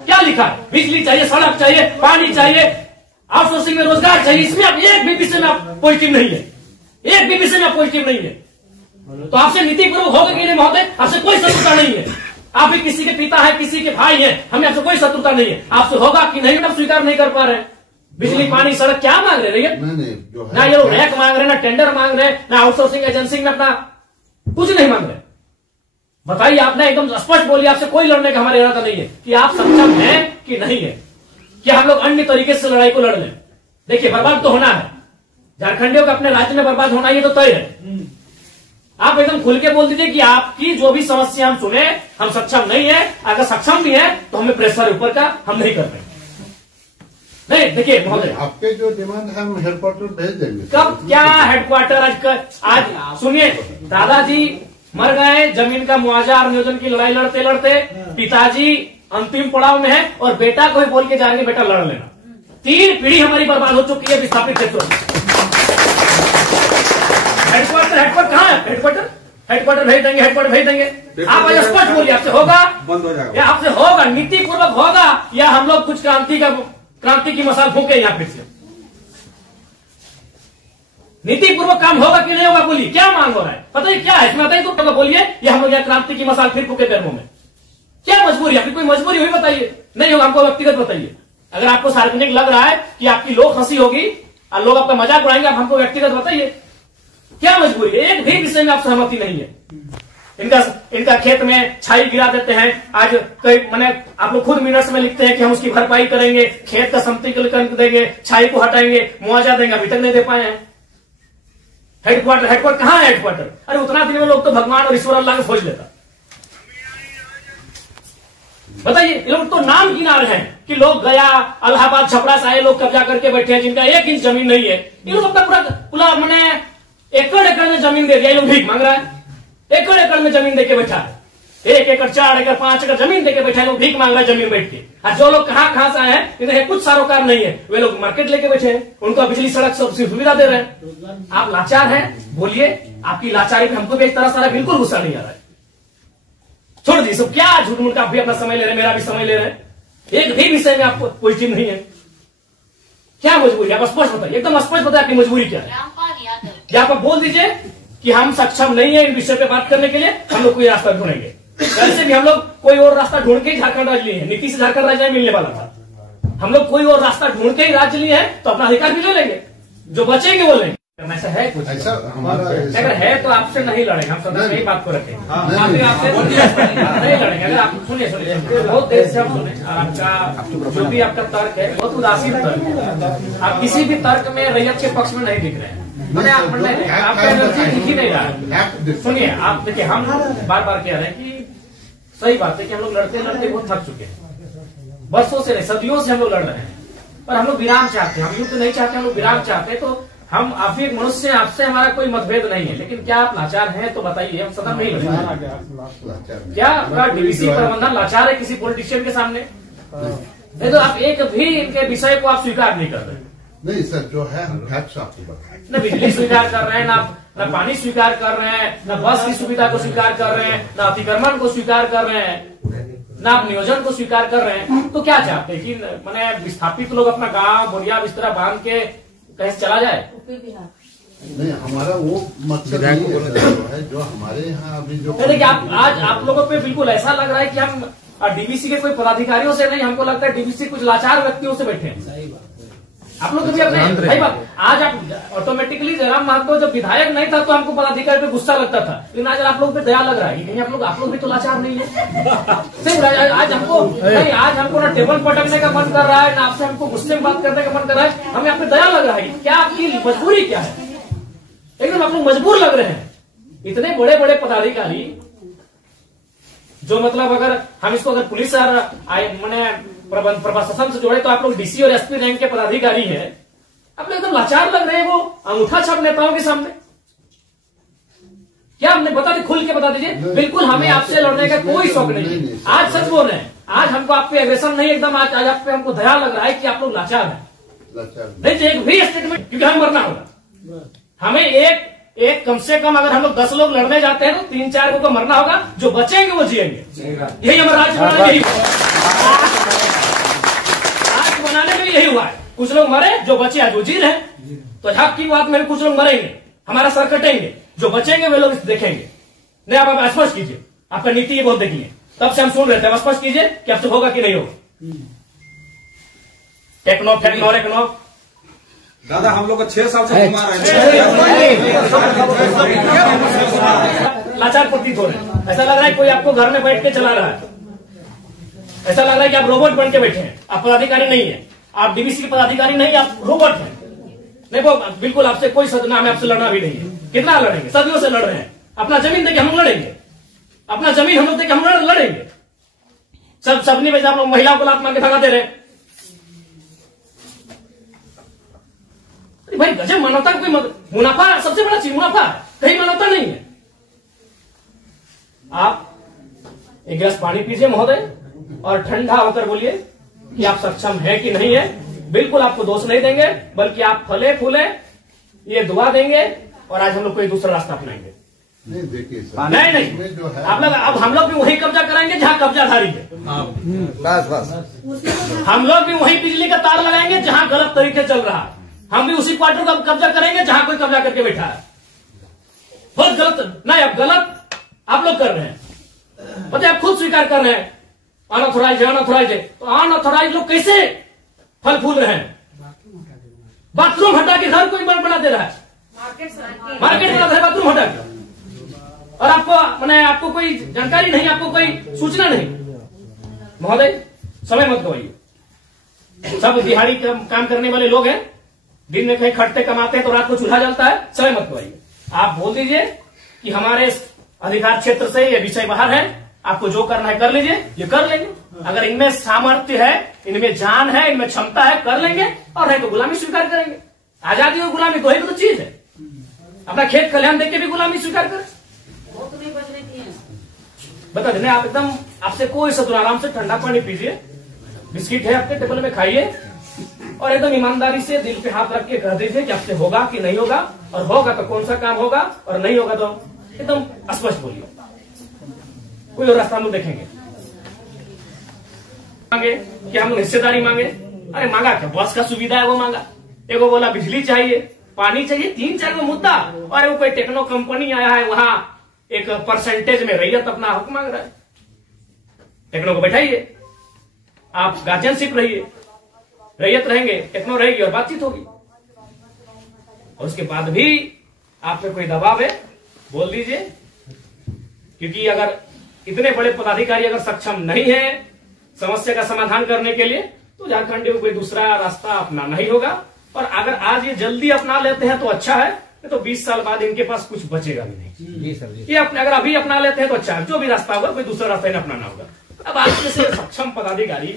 क्या लिखा है? बिजली चाहिए, सड़क चाहिए, पानी चाहिए, आउटसोर्सिंग में रोजगार चाहिए। इसमें आप एक भी विषय में आप पॉजिटिव नहीं है, एक भी विषय में आप पॉजिटिव नहीं है। तो आपसे नीतिपूर्वक होगा कि नहीं महोदय? आपसे कोई शत्रुता नहीं है। आप भी किसी के पिता है, किसी के भाई है, हमें आपसे कोई शत्रुता नहीं है। आपसे होगा कि नहीं आप स्वीकार नहीं कर पा रहे। बिजली पानी सड़क क्या मांग रहे हैं? ना ये लोग रैक मांग रहे, ना टेंडर मांग रहे, ना आउटसोर्सिंग एजेंसी में अपना कुछ नहीं मांग रहे। बताइए, आपने एकदम स्पष्ट बोलिए, आपसे कोई लड़ने का हमारा इरादा नहीं है कि आप सक्षम हैं कि नहीं है, कि हम लोग अन्य तरीके से लड़ाई को लड़ लें। देखिए, बर्बाद तो होना है, झारखंडियों का अपने राज्य में बर्बाद होना ये तो तय है। आप एकदम खुल के बोल दीजिए कि आपकी जो भी समस्या हम सुने, हम सक्षम नहीं है। अगर सक्षम भी है तो हमें प्रेशर ऊपर का हम नहीं कर रहे। नहीं, देखिए महोदय, आपके जो डिमांड है हम हेडक्वार्टर भेज देंगे। कब क्या हेडक्वार्टर? आज सुनिए, दादाजी मर गए, जमीन का मुआवजा और नियोजन की लड़ाई लड़ते लड़ते पिताजी अंतिम पड़ाव में है, और बेटा को ही बोल के जाएंगे बेटा लड़ लेना। 3 पीढ़ी हमारी बर्बाद हो चुकी है विस्थापित क्षेत्रों में। हेडक्वार्टर कहाँ है? हेडक्वार्टर भेज देंगे, हेडक्वार्टर भेज देंगे। आप आज स्पष्ट बोलिए, आपसे होगा बंद हो जाएगा, या आपसे होगा नीतिपूर्वक होगा, या हम लोग कुछ क्रांति की मसाल फूके यहाँ फिर से? नीतिपूर्वक काम होगा कि नहीं होगा? बोलिए, क्या मांग हो रहा है? पता है क्या है इसमें? बताइए तो बोलिए, या हम लोग यहाँ क्रांति की मसाल फिर फूके पैरों में? क्या मजबूरी? आपकी कोई मजबूरी हुई बताइए। नहीं होगा, हमको व्यक्तिगत बताइए। अगर आपको सार्वजनिक लग रहा है कि आपकी लोग हंसी होगी और लोग आपका मजाक उड़ाएंगे, आप हमको व्यक्तिगत बताइए, क्या मजबूरी है? एक भी विषय में आप सहमति नहीं है। इनका खेत में छाई गिरा देते हैं। आज कई मैंने आप लोग खुद मिनट्स में लिखते हैं कि हम उसकी भरपाई करेंगे, खेत का समतलीकरण देंगे, छाई को हटाएंगे, मुआवजा देंगे, अभी तक नहीं दे पाए हैं। हेडक्वार्टर कहाँ है? हेडक्वार्टर अरे उतना दिन में लोग तो भगवान और ईश्वर अल्लाह को खोज लेता। बताइए, ये लोग तो नाम गिना रहे हैं कि लोग गया, इलाहाबाद, छपरा से आए लोग कब्जा करके बैठे हैं, जिनका 1 इंच जमीन नहीं है। ये लोग अपना पूरा मैंने एकड़ में जमीन दे दिया। ये लोग भीख मांग रहा है, एकड़ में जमीन देके बैठा है। 1 एकड़, 4 एकड़, 5 एकड़ जमीन देके बैठा है, लोग भीख मांग रहा है जमीन बैठ के। और जो लोग कहां से आए हैं, इन्हें कुछ सारोकार नहीं है, वे लोग मार्केट लेके बैठे हैं, उनको बिजली सड़क सब सुविधा दे रहे हैं। आप लाचार हैं, बोलिए, आपकी लाचारी पे हमको भी एक तरह सारा बिल्कुल गुस्सा नहीं आ रहा है। छोड़ दीजिए सब, क्या झूठ मूठ का आप भी अपना समय ले रहे हैं, मेरा भी समय ले रहे हैं। एक भी विषय में आपको पॉजिटिव नहीं है। क्या मजबूरी? आप स्पष्ट बताइए, एकदम स्पष्ट बताइए आपकी मजबूरी क्या है। या आप बोल दीजिए कि हम सक्षम नहीं है इन विषय पे बात करने के लिए, हम लोग कोई रास्ता ढूंढेंगे। वैसे भी हम लोग कोई और रास्ता ढूंढ के ही झारखंड राज्य लिए हैं। नीतीश से झारखंड राज्य नहीं मिलने वाला था। हम लोग कोई और रास्ता ढूंढ के ही राज्य लिए हैं, तो अपना अधिकार भी ले लेंगे, जो बचेंगे वो लेंगे। ऐसा है कुछ? ऐसा हमारा अगर है तो आपसे नहीं लड़ेंगे, हम सदा यही बात को रखेंगे। आपसे नहीं लड़ेंगे। अगर आप सुनिए बहुत देर से हम सुने, आपका जो भी आपका तर्क है बहुत उदासीन तर्क है। आप किसी भी तर्क में रैयत के पक्ष में नहीं दिख रहे हैं। आपका एनर्जी दिख ही नहीं रहा है। सुनिए, आप देखिए, हम बार बार कह रहे हैं कि सही बात है कि हम लोग लड़ते लड़ते बहुत थक चुके हैं। बरसों से नहीं, सदियों से हम लोग लड़ रहे हैं, पर हम लोग विराम चाहते हैं। हम युद्ध नहीं चाहते, हम लोग विराम चाहते हैं। तो हम आप भी एक मनुष्य, आपसे हमारा कोई मतभेद नहीं है, लेकिन क्या आप लाचार हैं तो बताइए, हम सदन नहीं लड़ेंगे। क्या आपका डीवीसी प्रबंधन लाचार है किसी पॉलिटिशियन के सामने? नहीं तो आप एक भी इनके विषय को आप स्वीकार नहीं कर रहे। नहीं सर, जो है हम फैक्ट्स आपको बताएं। न बिजली स्वीकार कर रहे हैं, न पानी स्वीकार कर रहे हैं, न बस की सुविधा को स्वीकार कर रहे हैं, न अतिक्रमण को स्वीकार कर रहे हैं, न आप नियोजन को स्वीकार कर रहे हैं। तो क्या चाहते हैं कि मैंने विस्थापित लोग अपना गांव बुढ़िया बिस्तरा बांध के कहीं चला जाए? नहीं, हमारा वो मकसद है जो हमारे यहाँ अभी जो देखिए, आज आप लोगों पे बिल्कुल ऐसा लग रहा है कि हम डीवीसी के कोई पदाधिकारियों से नहीं, हमको लगता है डीवीसी कुछ लाचार व्यक्तियों से बैठे हैं। आप लोग भी अपने भाई बात, आज आप ऑटोमेटिकली जयराम महतो जब विधायक नहीं था तो हमको पदाधिकारी पे गुस्सा लगता था, लेकिन आज आप लोग पे दया लग रहा है। कहीं आप लोग भी तो लाचार नहीं है। आज हमको नहीं, आज हमको ना टेबल पटकने का मन कर रहा है, ना आपसे हमको गुस्से में बात करने का मन कर रहा है। हमें आप पे दया लग रहा है। क्या आपकी मजबूरी क्या है? एकदम आप लोग मजबूर लग रहे हैं। इतने बड़े बड़े पदाधिकारी जो मतलब अगर हम इसको अगर पुलिस मैंने प्रशासन से जोड़े तो आप लोग डीसी और एसपी रैंक के पदाधिकारी हैं। आप लोग एकदम लाचार लग रहे हैं वो अंगूठा छाप नेताओं के सामने। क्या हमने बता दी, खुल के बता दीजिए। बिल्कुल हमें आपसे लड़ने का कोई शौक नहीं है। आज सच बोल रहे हैं, आज हमको आप पे एग्रेशन नहीं, एकदम आज आप पे हमको दया लग रहा है कि आप लोग लाचार हैं। नहीं तो एक भी स्टेटमेंट, क्योंकि हम मरना होगा। हमें एक कम से कम अगर हम लोग 10 लोग लड़ने जाते हैं तो 3-4 को मरना होगा, जो बचेंगे वो जिएंगे। यही हमारा राज्य बनाना। बनाने में यही हुआ है, कुछ लोग मरे, जो बचे आज वो जी रहे। तो हक की बात में कुछ लोग मरेंगे, हमारा सर कटेंगे, जो बचेंगे वे लोग देखेंगे। नहीं, आप स्पष्ट कीजिए, आपका नीति ये बहुत देखिए, तब से हम सुन रहे थे, स्पष्ट कीजिए कि आपसे होगा कि नहीं होगा। टेक्नो फेक्नो रेक्नो दादा हम लोग को 6 साल से घुमा रहे हैं, लाचार प्रतीत हो रहे हैं। ऐसा लग रहा है कोई आपको घर में बैठ के चला रहा है, ऐसा लग रहा है कि आप रोबोट बन के बैठे हैं, आप पदाधिकारी नहीं है, आप डीवीसी के पदाधिकारी नहीं, आप रोबोट हैं। नहीं, वो बिल्कुल आपसे कोई सदना, हमें आपसे लड़ना भी नहीं है। कितना लड़ेंगे, सदियों से लड़ रहे हैं। अपना जमीन देके हम लड़ेंगे, अपना जमीन हम लोग देके हम लड़ेंगे। सबने वैसे आप लोग महिलाओं को लात मार के भगा दे रहे हैं। भाई गजब, मानवता का कोई मुनाफा सबसे बड़ा चीज मुनाफा है, कहीं मानवता नहीं है। आप एक गिलास पानी पीजिए महोदय, और ठंडा होकर बोलिए कि आप सक्षम है कि नहीं है। बिल्कुल आपको दोष नहीं देंगे, बल्कि आप फले फूले ये दुआ देंगे, और आज हम लोग कोई दूसरा रास्ता अपनाएंगे। नहीं देखिए सर, नहीं जो है आप लोग, अब हम लोग भी वही कब्जा कराएंगे जहां कब्जाधारी है। बस हम लोग भी वही बिजली का तार लगाएंगे जहां गलत तरीके चल रहा है। हम भी उसी क्वार्टर का कब्जा करेंगे जहां कोई कब्जा करके बैठा है। बहुत गलत, नहीं अब गलत आप लोग कर रहे हैं, पता है, आप खुद स्वीकार कर रहे हैं अनऑथोराइज है। तो अनऑथोराइज लोग कैसे फल फूल रहे हैं? बाथरूम हटा के घर कोई बना दे रहा है, मार्केट बना है बाथरूम हटा के, और आपको कोई जानकारी नहीं, आपको कोई सूचना नहीं। महोदय समय मत गवाइए, सब दिहाड़ी काम करने वाले लोग हैं, दिन में कहीं खटते कमाते हैं तो रात को चूल्हा जलता है। समय मत गवाइए, आप बोल दीजिए कि हमारे अधिकार क्षेत्र से ये विषय बाहर है, आपको जो करना है कर लीजिए, ये कर लेंगे। अगर इनमें सामर्थ्य है, इनमें जान है, इनमें क्षमता है, कर लेंगे, और नहीं तो गुलामी स्वीकार करेंगे। आजादी और गुलामी दो ही तो चीज है। अपना खेत खलिहान देख के भी गुलामी स्वीकार करें, बता देने। आप एकदम, आपसे कोई सदुर, आराम से ठंडा पानी पीजिए, बिस्किट है आपके टेबल में खाइए, और एकदम ईमानदारी से दिल पे हाथ रख के कह दीजिए कि आपसे होगा कि नहीं होगा, और होगा तो कौन सा काम होगा, और नहीं होगा तो एकदम स्पष्ट बोलिए। कोई और रास्ता हम लोग देखेंगे। मांगे कि हम हिस्सेदारी मांगे, अरे मांगा क्या, बस का सुविधा है वो मांगा। एगो बोला बिजली चाहिए, पानी चाहिए, 3-4 को मुद्दा, और वो कोई टेक्नो कंपनी आया है, वहां एक परसेंटेज में रैयत अपना हक मांग रहा है। टेक्नो को बैठाइए, आप गार्जियनशिप रहिए, रैयत रहेंगे, टेक्नो रहेगी, और बातचीत होगी। और उसके बाद भी आप पे कोई दबाव है, बोल दीजिए, क्योंकि अगर इतने बड़े पदाधिकारी अगर सक्षम नहीं है समस्या का समाधान करने के लिए, तो झारखंड में कोई दूसरा रास्ता अपनाना ही होगा। और अगर आज ये जल्दी अपना लेते हैं तो अच्छा है, तो 20 साल बाद इनके पास कुछ बचेगा भी नहीं। जी सर, ये अगर अभी अपना लेते हैं तो अच्छा है, जो भी रास्ता होगा कोई दूसरा रास्ता इन्हें अपनाना होगा। अब आज जैसे सक्षम पदाधिकारी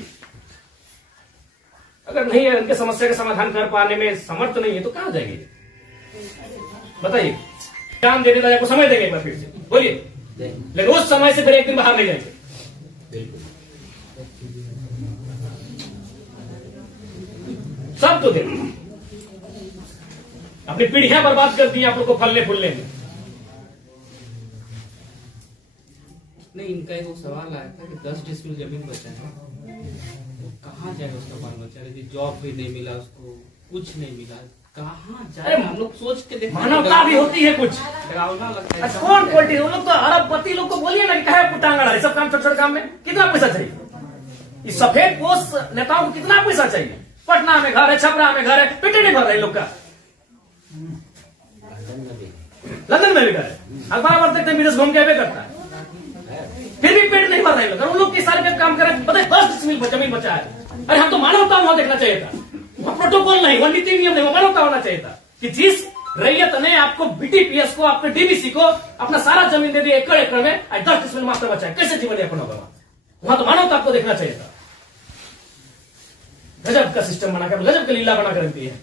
अगर नहीं है, उनके समस्या का समाधान कर पाने में समर्थ नहीं है, तो कहां जाएंगे बताइए। ध्यान देने का आपको समय देंगे एक बार फिर से बोलिए, लेकिन उस समय से फिर एक दिन बाहर नहीं जाएंगे। सब तो देंगे, अपनी पीढ़ियां बर्बाद कर दी आप लोग को फलने फूलने में। नहीं, इनका एक सवाल आया था कि 10 डिसमिल जमीन बचा है, तो कहाँ जाए उसका बाल बच्चा? यदि जॉब भी नहीं मिला उसको, कुछ नहीं मिला, कहाँ जाए? हम लोग सोच के देखते, मानवता भी होती है कुछ, डरावना लगता है। कौन क्वालिटी, वो लोग तो अरबपति लोग को बोलिए ना कि कहा पुटांगड़ा है, सब काम छोटे छोटे काम में कितना पैसा चाहिए? इस सफेद पोस्ट नेताओं को कितना पैसा चाहिए? पटना में घर है, छपरा में घर है, पेटे नहीं भर रहे लोग का। लंदन में भी घर है, अखबार बार देखते विदेश घूम के करता है, फिर भी पेट नहीं भर रहे लोग। उन लोग के सारे काम कर रहे हैं, बताए 10 डिसमिल जमीन बचा है। अरे हम तो मानवता वहां देखना चाहिए था, वहां प्रोटोकॉल नहीं, वहां नीति नियम नहीं, मानवता होना चाहिए था कि जिस रैयत ने आपको बीटीपीएस को, आपके डीवीसी को अपना सारा जमीन दे दी एकड़ एकड़ में, 10 डिसमिल मात्र बचा है, कैसे जीवन यापन होगा? वहां तो मानवता आपको देखना चाहिए था। गजब का सिस्टम बनाकर, गजब का लीला बनाकर रखती है।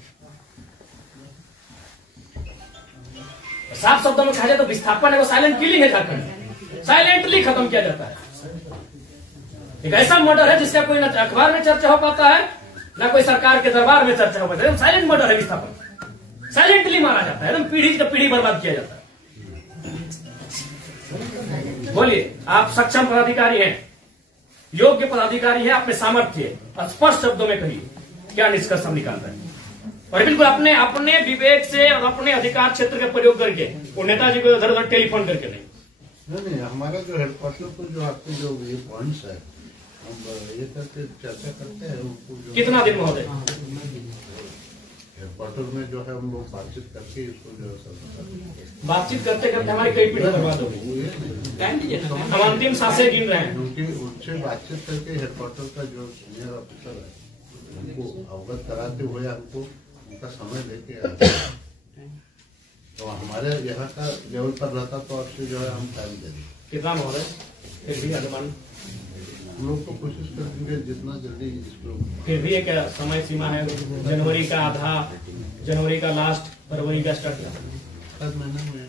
साफ शब्दों में कहा जाए तो विस्थापन है, वो साइलेंट किलिंग है झारखंड, साइलेंटली खत्म किया जाता है। एक ऐसा मर्डर है जिसका कोई ना अखबार में चर्चा हो पाता है, ना कोई सरकार के दरबार में चर्चा हो पाता है। साइलेंट मर्डर है विस्थापन, साइलेंटली मारा जाता है, एकदम पीढ़ी का पीढ़ी बर्बाद किया जाता है। बोलिए, आप सक्षम पदाधिकारी हैं, योग्य पदाधिकारी हैं, आप में सामर्थ्य है, स्पष्ट शब्दों में कहिए क्या निष्कर्ष हम निकाल रहे हैं। और बिल्कुल अपने अपने विवेक से और अपने अधिकार क्षेत्र का प्रयोग करके, वो नेताजी को इधर उधर टेलीफोन करके नहीं। हमारा जो हेडक्वार्टर को जो आपके जो ये पॉइंट्स है, हम ये करके चर्चा करते हैं उनको जो कितना दिन महोदय हेडक्वार्टर में जो है हम लोग बातचीत करके इसको जो है बातचीत करते करते हमारी कई पीढ़ी बर्बाद होगी। हम अंतिम सांसें गिन रहे हैं। क्योंकि उनसे बातचीत करके हेडक्वार्टर का जो सीनियर ऑफिसर है उनको अवगत कराते हुए हमको उनका समय लेके आते हैं। तो हमारे यहाँ का लेवल पर रहता तो आपसे जो है हम टाइम दे देंगे। कितना महोदय फिर भी अनुमान? हम लोग तो कोशिश करेंगे जितना जल्दी इसको। फिर भी एक समय सीमा है, जनवरी का आधा, जनवरी का लास्ट, फरवरी का स्टार्ट। 7 महीने में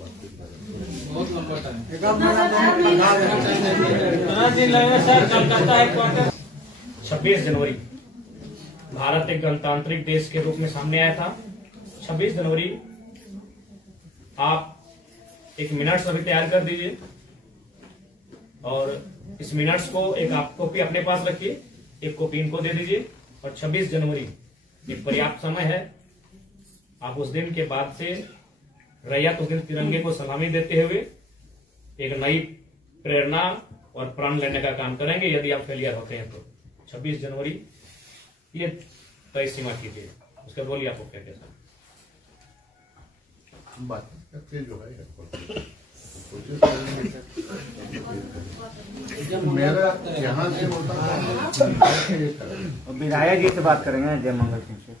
बातचीत करेंगे। बहुत लंबा टाइम। 26 जनवरी भारत एक गणतांत्रिक देश के रूप में सामने आया था। 26 जनवरी आप एक मिनट्स अभी तैयार कर दीजिए और इस मिनट्स को एक आप कॉपी अपने पास रखिए, एक कॉपी इनको दे दीजिए। और 26 जनवरी एक पर्याप्त समय है। आप उस दिन के बाद से रैयत उस दिन तिरंगे को सलामी देते हुए एक नई प्रेरणा और प्राण लेने का काम करेंगे। यदि आप फेलियर होते हैं तो 26 जनवरी ये तय सीमा कीजिए। उसके बोलिए आपको क्या कैसा हम बातचीत करके जो है कोशिश करेंगे। मेरा यहाँ से होता है विधायक जी से बात करेंगे जय मंगल सिंह से।